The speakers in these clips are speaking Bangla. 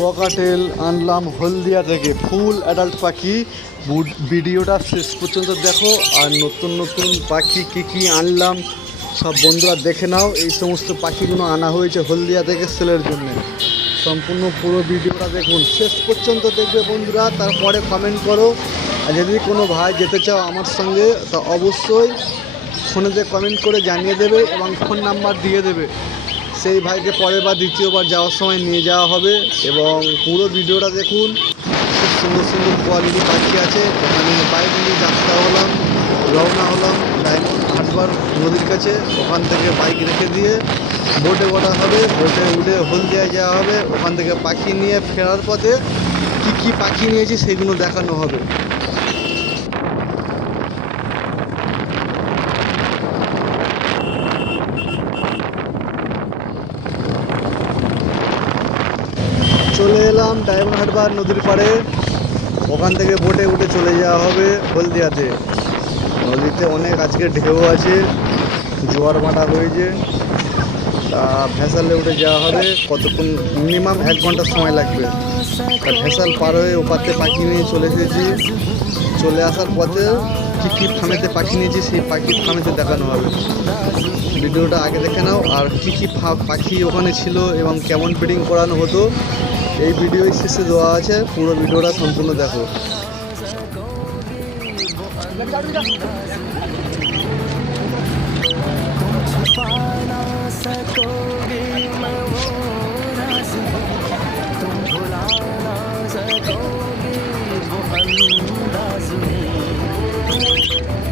পকাটেল আনলাম হলদিয়া থেকে ফুল অ্যাডাল্ট পাখি। ভিডিওটা শেষ পর্যন্ত দেখো। আর নতুন নতুন পাখি কী কী আনলাম, সব বন্ধুরা দেখে নাও। এই সমস্ত পাখিগুলো আনা হয়েছে হলদিয়া থেকে সেলের জন্য। সম্পূর্ণ পুরো ভিডিওটা দেখুন। শেষ পর্যন্ত দেখবে বন্ধুরা, তারপরে কমেন্ট করো। আর যদি কোনো ভাই যেতে চাও আমার সঙ্গে, তা অবশ্যই ফোনেতে কমেন্ট করে জানিয়ে দেবে এবং ফোন নাম্বার দিয়ে দেবে। সেই ভাইকে পরের বার, দ্বিতীয়বার যাওয়ার সময় নিয়ে যাওয়া হবে এবং পুরো ভিডিওটা দেখুন। খুব সুন্দর সুন্দর কোয়ালিটি পাখি আছে। ওখানে বাইক নিয়ে যাত্রা হলাম, রওনা হলাম ডায়মন্ড হাটবার নদীর কাছে। ওখান থেকে বাইক রেখে দিয়ে বোটে ওঠা হবে। বোটে উঠে হলদিয়ায় যাওয়া হবে। ওখান থেকে পাখি নিয়ে ফেরার পথে কী কী পাখি নিয়েছি সেগুলো দেখানো হবে। চলে এলাম ডায়মন্ড হারবার নদীর পাড়ে। ওখান থেকে বোটে উঠে চলে যাওয়া হবে হলদিয়াতে। নদীতে অনেক আজকে ঢেউ আছে, জোয়ার ভাটা হয়েছে তা ভেসালে উঠে যাওয়া হবে। কতক্ষণ? মিনিমাম এক ঘণ্টা সময় লাগবে। তা ভেসাল পার হয়ে ওপাতে পাখি নিয়ে চলে এসেছি। চলে আসার পথে কী কী ফার্মেতে পাখি নিয়েছি, সেই পাখির ফার্মেতে দেখানো হবে। ভিডিওটা আগে দেখে নাও, আর কী কী পাখি ওখানে ছিল এবং কেমন ব্রিডিং করানো হতো, এই ভিডিও শেষে দেওয়া আছে, পুরো ভিডিওটা সম্পূর্ণ দেখো। Go.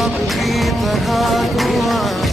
concrete that I go one.